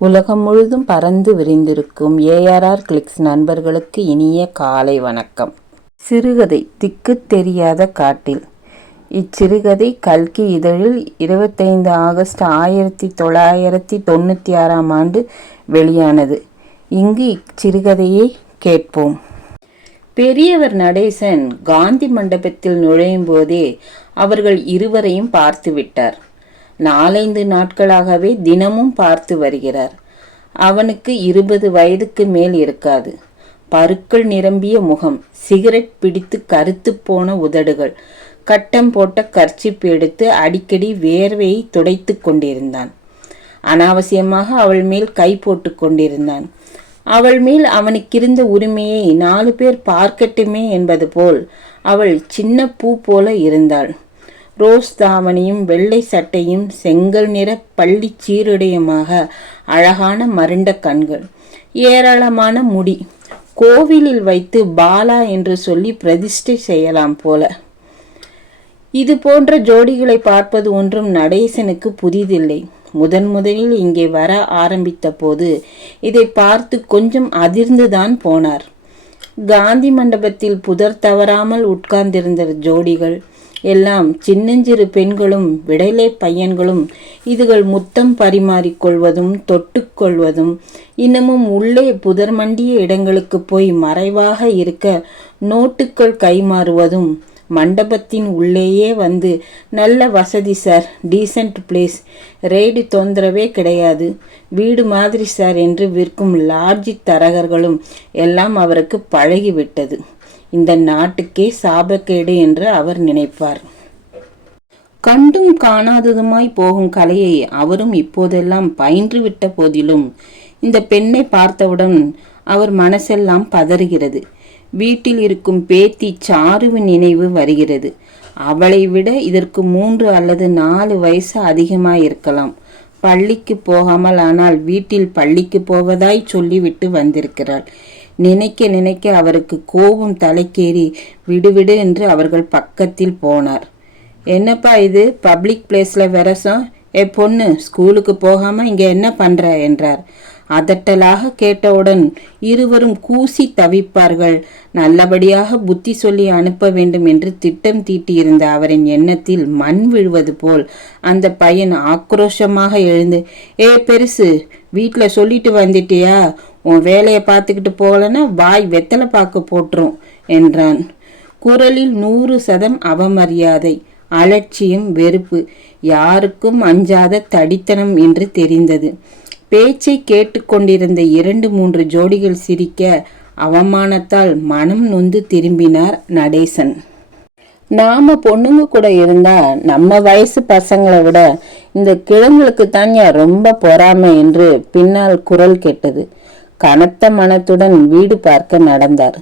உலகம் முழுதும் பறந்து விரிந்திருக்கும் ஏஆர்ஆர் கிளிக்ஸ் நண்பர்களுக்கு இனிய காலை வணக்கம். சிறுகதை திக்கு தெரியாத காட்டில். இச்சிறுகதை கல்கி இதழில் 25 ஆகஸ்ட் 1996 வெளியானது. இங்கு இச்சிறுகதையை கேட்போம். பெரியவர் நடேசன் காந்தி மண்டபத்தில் நுழையும் போதே அவர்கள் இருவரையும் பார்த்து விட்டார். 4-5 நாட்களாகவே தினமும் பார்த்து வருகிறார். அவனுக்கு 20 வயதுக்கு மேல் இருக்காது. பருக்கள் நிரம்பிய முகம், சிகரெட் பிடித்து கருத்து போன உதடுகள், கட்டம் போட்ட கர்ச்சிப் எடுத்து அடிக்கடி வேர்வையை துடைத்து கொண்டிருந்தான். அனாவசியமாக அவள் மேல் கை போட்டு கொண்டிருந்தான். அவள் மேல் அவனுக்கிருந்த உரிமையை 4 பேர் பார்க்கட்டுமே என்பது போல் அவள் சின்ன பூ போல இருந்தாள். ரோஸ் தாவணியும் வெள்ளை சட்டையும் செங்கல் நிற பள்ளி சீருடையுமாக அழகான மருண்ட கண்கள், ஏராளமான முடி, கோவிலில் வைத்து பாலா என்று சொல்லி பிரதிஷ்டை செய்யலாம் போல. இது போன்ற ஜோடிகளை பார்ப்பது ஒன்றும் நடேசனுக்கு புதிதில்லை. முதலில் இங்கே வர ஆரம்பித்த போது இதை பார்த்து கொஞ்சம் அதிர்ந்துதான் போனார். காந்தி மண்டபத்தில் புதர் தவறாமல் உட்கார்ந்திருந்த ஜோடிகள் எல்லாம் சின்னஞ்சிறு பெண்களும் விடலை பையன்களும். இதுகள் முத்தம் பரிமாறிக்கொள்வதும் தொட்டுக்கொள்வதும், இன்னமும் உள்ளே புதர் மண்டிய இடங்களுக்கு போய் மறைவாக இருக்க நோட்டுக்கள் கைமாறுவதும், மண்டபத்தின் உள்ளேயே வந்து நல்ல வசதி சார், டீசன்ட் பிளேஸ், ரேடு தொந்தரவே கிடையாது, வீடு மாதிரி சார் என்று விற்கும் லாட்ஜி தரகர்களும் எல்லாம் அவருக்கு பழகிவிட்டது. இந்த நாட்டுக்கே சாபக்கேடு என்று அவர் நினைப்பார். கண்டும் காணாததுமாய் போகும் கலையை அவரும் இப்போதெல்லாம் பயின்றுவிட்ட போதிலும் இந்த பெண்ணை பார்த்தவுடன் அவர் மனசெல்லாம் பதறுகிறது. வீட்டில் இருக்கும் பேத்தி சாருவின் நினைவு வருகிறது. அவளை விட இதற்கு 3 அல்லது 4 வயசு அதிகமாயிருக்கலாம். பள்ளிக்கு போகாமல் ஆனால் வீட்டில் பள்ளிக்கு போவதாய் சொல்லிவிட்டு வந்திருக்கிறாள். நினைக்க நினைக்க அவருக்கு கோபம் தலைக்கேறி விடுவிடு என்று அவர்கள் பக்கத்தில் போனார். என்னப்பா இது பப்ளிக் பிளேஸ்ல விரசம்? பொண்ணு, ஸ்கூலுக்கு போகாம இங்க என்ன பண்ற என்றார். அதட்டலாக கேட்டவுடன் இருவரும் கூசி தவிப்பார்கள். நல்லபடியாக புத்தி சொல்லி அனுப்ப வேண்டும் என்று திட்டம் தீட்டியிருந்த அவரின் எண்ணத்தில் மண் விழுவது போல் அந்த பையன் ஆக்ரோஷமாக எழுந்து, பெருசு, வீட்டுல சொல்லிட்டு வந்துட்டியா? உன் வேலையை பார்த்துக்கிட்டு போகலன்னா வாய் வெத்தலை பார்க்க போட்டுரும் என்றான். குரலில் 100% அவமரியாதை, அலட்சியம், வெறுப்பு, யாருக்கும் அஞ்சாத தடித்தனம் என்று தெரிந்தது. பேச்சை கேட்டுக்கொண்டிருந்த 2-3 ஜோடிகள் சிரிக்க அவமானத்தால் மனம் நொந்து திரும்பினார் நடேசன். நாம பொண்ணுங்க கூட இருந்தா நம்ம வயசு பசங்களை விட இந்த கிழங்களுக்கு தான்யா ரொம்ப பொறாமை என்று பின்னால் குரல் கேட்டது. கனத்த மனத்துடன் வீடு பார்க்க நடந்தார்.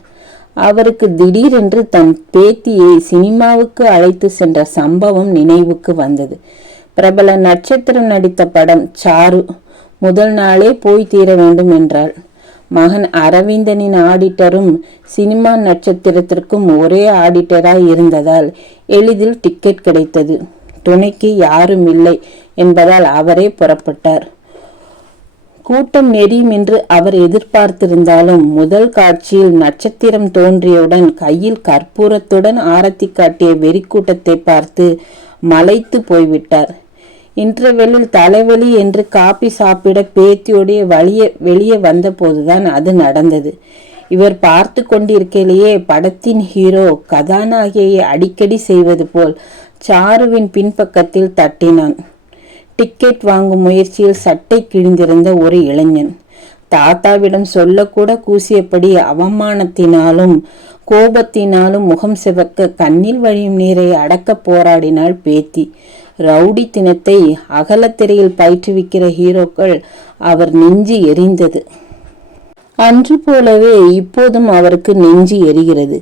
அவருக்கு திடீரென்று தன் பேத்தியை சினிமாவுக்கு அழைத்து சென்ற சம்பவம் நினைவுக்கு வந்தது. பிரபல நட்சத்திரம் நடித்த படம் சாரு. முதல் நாளே போய் தீர வேண்டும் என்றாள். மகன் அரவிந்தனின் ஆடிட்டரும் சினிமா நட்சத்திரத்திற்கும் ஒரே ஆடிட்டராய் இருந்ததால் எளிதில் டிக்கெட் கிடைத்தது. துணைக்கு யாரும் இல்லை என்பதால் அவரே புறப்பட்டார். கூட்டம் நெறியும் என்று அவர் எதிர்பார்த்திருந்தாலும் முதல் காட்சியில் நட்சத்திரம் தோன்றியவுடன் கையில் கற்பூரத்துடன் ஆரத்தி காட்டிய வெறிக்கூட்டத்தை பார்த்து மலைத்து போய்விட்டார். இன்டர்வெல்லில் தலைவலி என்று காப்பி சாப்பிட பேத்தியோடைய வெளியே வந்த போதுதான் அது நடந்தது. இவர் பார்த்து கொண்டிருக்கையிலேயே படத்தின் ஹீரோ கதாநாயகியை அடிக்கடி செய்வது போல் சாருவின் பின்பக்கத்தில் தட்டினான். டிக்கெட் வாங்கும் முயற்சியில் சட்டை கிழிந்திருந்த ஒரு இளைஞன். தாத்தாவிடம் சொல்லக்கூட கூசியபடி அவமானத்தினாலும் கோபத்தினாலும் முகம் சிவக்க கண்ணில் வழியும் நீரை அடக்க போராடினாள் பேத்தி. ரவுடி தினத்தை அகலத்திரையில் பயிற்றுவிக்கிற ஹீரோக்கள் அவர் நெஞ்சு எரிந்தது. அன்று போலவே இப்போதும் அவருக்கு நெஞ்சு எரிகிறது.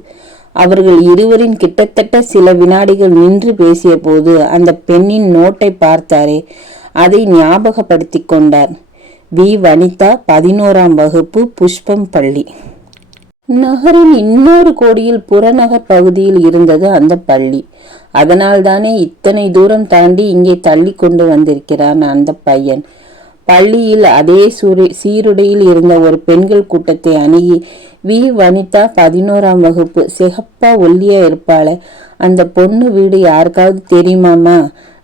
அவர்கள் இருவரின் கிட்டத்தட்ட சில வினாடிகள் நின்று பேசிய போது அந்த பெண்ணின் நோட்டை பார்த்தாரே, அதை ஞாபகப்படுத்தி கொண்டார். வி. வனிதா, 11ஆம் வகுப்பு, புஷ்பம் பள்ளி. நகரின் இன்னொரு கோடியில் புறநகர் பகுதியில் இருந்தது அந்த பள்ளி. அதனால் தானே இத்தனை தூரம் தாண்டி இங்கே தள்ளி கொண்டு வந்திருக்கிறான் அந்த பையன். பள்ளியில் அதே சீருடையில் இருந்த ஒரு பெண்கள் கூட்டத்தை அணுகி, வனிதா 11ஆம் வகுப்பு, சிகப்பா ஒல்லியா இருப்பாள, அந்த பொண்ணு வீடு யாருக்காவது தெரியுமாமா?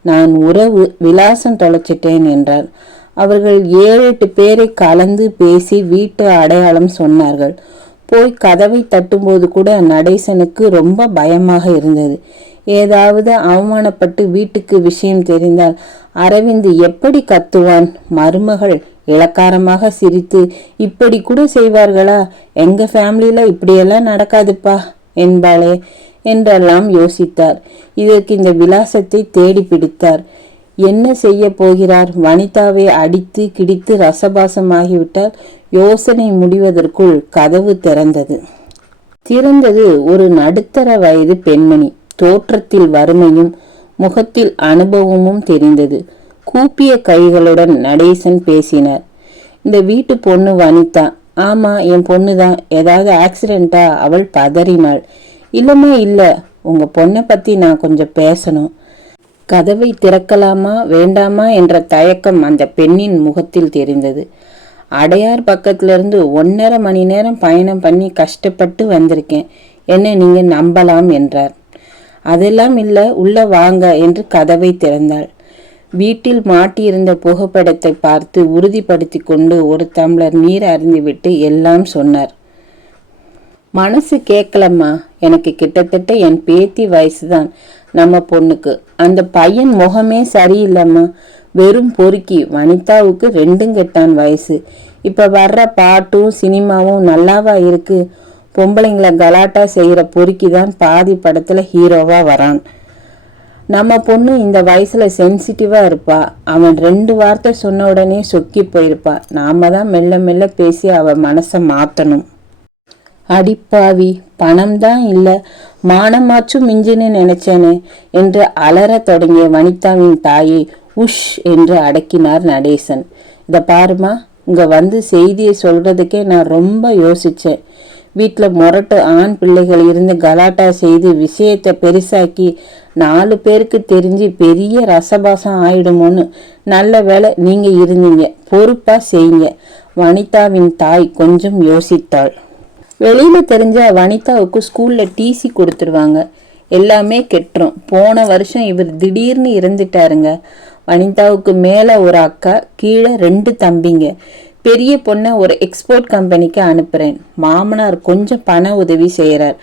நான் உறவு விலாசம் தொலைச்சிட்டேன் என்றார். அவர்கள் 7-8 பேரை கலந்து பேசி வீட்டு அடையாளம் சொன்னார்கள். போய் கதவை தட்டும்போது கூட நடேசனுக்கு ரொம்ப பயமாக இருந்தது. ஏதாவது அவமானப்பட்டு வீட்டுக்கு விஷயம் தெரிந்தால் அரவிந்த் எப்படி கத்துவான்? மருமகள் இளக்காரமாக சிரித்து, இப்படி கூட செய்வார்களா? எங்க ஃபேமிலியில இப்படியெல்லாம் நடக்காதுப்பா என்பாளே என்றெல்லாம் யோசித்தார். இதற்கு இந்த விலாசத்தை தேடி பிடித்தார். என்ன செய்ய போகிறார்? வனிதாவை அடித்து கிடித்து ரசபாசமாகிவிட்டால் யோசனை முடிவதற்குள் கதவு திறந்தது. ஒரு நடுத்தர வயது பெண்மணி. தோற்றத்தில் வறுமையும் முகத்தில் அனுபவமும் தெரிந்தது. கூப்பிய கைகளுடன் நடேசன் பேசினார். இந்த வீட்டு பொண்ணு வனிதா. ஆமா, என் பொண்ணுதான். ஏதாவது ஆக்சிடென்ட்டா? அவள் பதறினாள். இல்லம்மா இல்ல, உங்க பொண்ணை பத்தி நான் கொஞ்சம் பேசணும். கதவை திறக்கலாமா வேண்டாமா என்ற தயக்கம் அந்த பெண்ணின் முகத்தில் தெரிந்தது. அடையார் பக்கத்திலிருந்து 1.5 மணி நேரம் பயணம் பண்ணி கஷ்டப்பட்டு வந்திருக்கேன், என்ன நீங்க நம்பலாம் என்றார். அதெல்லாம் இல்ல, உள்ள வாங்க என்று கதவை திறந்தாள். வீட்டில் மாட்டியிருந்த புகைப்படத்தை பார்த்து உறுதிப்படுத்தி கொண்டு ஒரு டம்ளர் நீர் அருந்திவிட்டு எல்லாம் சொன்னார். மனசு கேட்கலம்மா, எனக்கு கிட்டத்தட்ட என் பேத்தி வயசுதான் நம்ம பொண்ணுக்கு. அந்த பையன் முகமே சரியில்லம்மா, வெறும் பொறுக்கி. வனிதாவுக்கு 2 கெட்டான் வயசு. இப்ப வர்ற பாட்டும் சினிமாவும் நல்லாவா இருக்கு? பொம்பளைங்களை கலாட்டா செய்யற பொறுக்கிதான் பாதி படத்துல ஹீரோவா வரான். நம்ம பொண்ணு இந்த வயசுல சென்சிட்டிவா இருப்பா. அவன் 2 வார்த்தை சொன்ன உடனே சொக்கி போயிருப்பா. நாம தான் மெல்ல மெல்ல பேசி அவ மனசை மாத்தணும். அடிப்பாவி, பணம் தான் இல்ல, மானமாச்சும் மிஞ்சின்னு நினைச்சேனே என்று அலற தொடங்கிய வனிதாவின் தாயை உஷ் என்று அடக்கினார் நடேசன். இத பாருமா, இங்க வந்து செய்தியை சொல்றதுக்கே நான் ரொம்ப யோசிச்சேன். வீட்டுல முரட்டு ஆண் பிள்ளைகள் இருந்து கலாட்டா செய்து விஷயத்தை பெருசாக்கி 4 பேருக்கு தெரிஞ்சு பெரிய ரசபாசம் ஆயிடுமோன்னு. நல்ல வேளை நீங்க இருந்தீங்க, பொறுப்பா செய்யுங்க. வனிதாவின் தாய் கொஞ்சம் யோசித்தாள். வெளியில தெரிஞ்ச வனிதாவுக்கு ஸ்கூல்ல டிசி கொடுத்துருவாங்க, எல்லாமே கெட்டுரும். போன வருஷம் இவர் திடீர்னு இறந்துட்டாருங்க. வனிதாவுக்கு மேல ஒரு அக்கா, கீழே 2 தம்பிங்க. பெரிய பொண்ணை ஒரு எக்ஸ்போர்ட் கம்பெனிக்கு அனுப்புறேன். மாமனார் கொஞ்சம் பண உதவி செய்யறார்.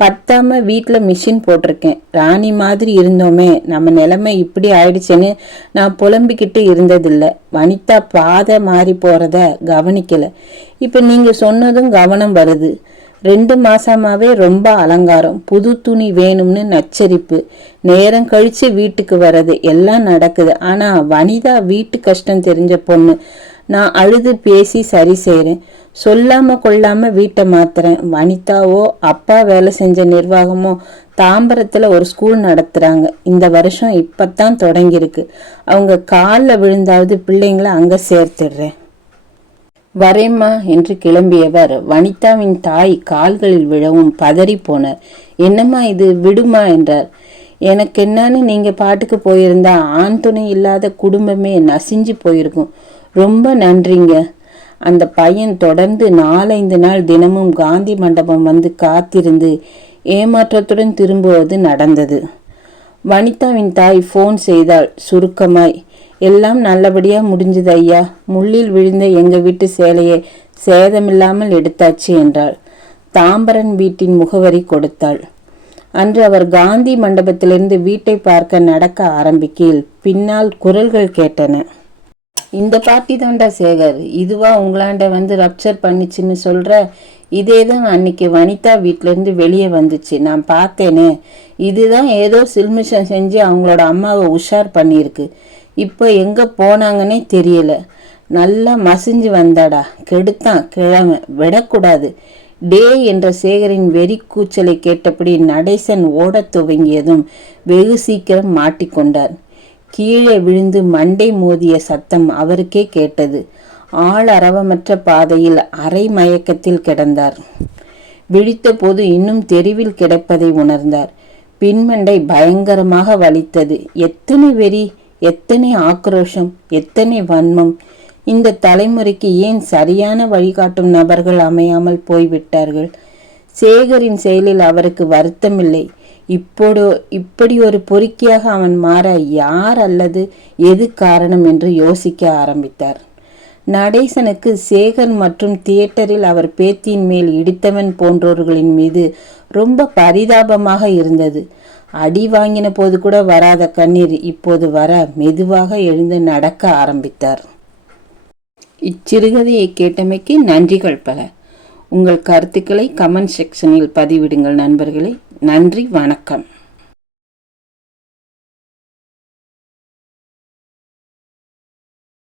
பத்தாம வீட்டுல மிஷின் போட்டிருக்கேன். ராணி மாதிரி இருந்தோமே, நம்ம நிலைமை இப்படி ஆயிடுச்சுன்னு நான் புலம்பிக்கிட்டு இருந்ததில்ல. வனிதா பாதை மாறி போறத கவனிக்கல. இப்ப நீங்க சொன்னதும் கவனம் வருது. 2 மாசமாவே ரொம்ப அலங்காரம், புது துணி வேணும்னு நச்சரிப்பு, நேரம் கழிச்சு வீட்டுக்கு வர்றது எல்லாம் நடக்குது. ஆனா வனிதா வீட்டு கஷ்டம் தெரிஞ்ச பொண்ணு. நான் அழுது பேசி சரி செய்யறேன், சொல்லாம கொள்ளாம வீட்டை மாத்துறேன். வனிதாவோ அப்பா வேலை செஞ்ச நிர்வாகமோ தாம்பரத்துல ஒரு ஸ்கூல் நடத்துறாங்க. இந்த வருஷம் இப்பத்தான் தொடங்கியிருக்கு. அவங்க காலில் விழுந்தாவது பிள்ளைங்களை அங்க சேர்த்துடுறேன். வரேம்மா என்று கிளம்பியவர் வனிதாவின் தாய் கால்களில் விழவும் பதறி போனார். என்னம்மா இது, விடுமா என்றார். எனக்கு என்னன்னு நீங்க பாட்டுக்கு போயிருந்தா ஆண் துணை இல்லாத குடும்பமே நசிஞ்சு போயிருக்கும். ரொம்ப நன்றிங்க. அந்த பையன் தொடர்ந்து 4-5 நாள் தினமும் காந்தி மண்டபம் வந்து காத்திருந்து ஏமாற்றத்துடன் திரும்புவது நடந்தது. வனிதாவின் தாய் போன் செய்தாள் சுருக்கமாய். எல்லாம் நல்லபடியா முடிஞ்சது ஐயா. முள்ளில் விழுந்த எங்க வீட்டு சேலையை சேதமில்லாமல் எடுத்தாச்சு என்றாள். தாம்பரன் வீட்டின் முகவரி கொடுத்தாள். அன்று அவர் காந்தி மண்டபத்திலிருந்து வீட்டை பார்க்க நடக்க ஆரம்பிக்கையில் பின்னால் குரல்கள் கேட்டன. இந்த பார்ட்டி தாண்டா சேகர், இதுவா உங்களாண்ட வந்து ரப்சர் பண்ணிச்சுன்னு சொல்ற? இதேதான் அன்னைக்கு வனிதா வீட்டிலேருந்து வெளியே வந்துச்சு, நான் பார்த்தேனே. இதுதான் ஏதோ சில்மிஷம் செஞ்சு அவங்களோட அம்மாவை உஷார் பண்ணியிருக்கு. இப்போ எங்கே போனாங்கன்னே தெரியல. நல்லா மசிஞ்சு வந்தாடா, கெடுத்தான் கிழமை, விடக்கூடாது. டே என்ற சேகரின் வெறி கூச்சலை கேட்டபடி நடேசன் ஓடத் துவங்கியதும் வெகு சீக்கிரம் மாட்டிக்கொண்டார். கீழே விழுந்து மண்டை மோதிய சத்தம் அவருக்கே கேட்டது. ஆள் அரவமற்ற பாதையில் அரை மயக்கத்தில் கிடந்தார். விழித்த போது இன்னும் தெருவில் கிடப்பதை உணர்ந்தார். பின்மண்டை பயங்கரமாக வலித்தது. எத்தனை வெறி, எத்தனை ஆக்ரோஷம், எத்தனை வன்மம்! இந்த தலைமுறைக்கு ஏன் சரியான வழிகாட்டும் நபர்கள் அமையாமல் போய்விட்டார்கள்? சேகரின் செயலில் அவருக்கு வருத்தமில்லை. இப்படி ஒரு பொறுக்கியாக அவன் மாற யார் அல்லது எது காரணம் என்று யோசிக்க ஆரம்பித்தார். நடேசனுக்கு சேகர் மற்றும் தியேட்டரில் அவர் பேத்தியின் மேல் இடித்தவன் போன்றோர்களின் மீது ரொம்ப பரிதாபமாக இருந்தது. அடி வாங்கின போது கூட வராத கண்ணீர் இப்போது வர மெதுவாக எழுந்து நடக்க ஆரம்பித்தார். இச்சிறுகதையை கேட்டமைக்கு நன்றிகள் பல. உங்கள் கருத்துக்களை கமெண்ட் செக்ஷனில் பதிவிடுங்கள் நண்பர்களே. நன்றி, வணக்கம்.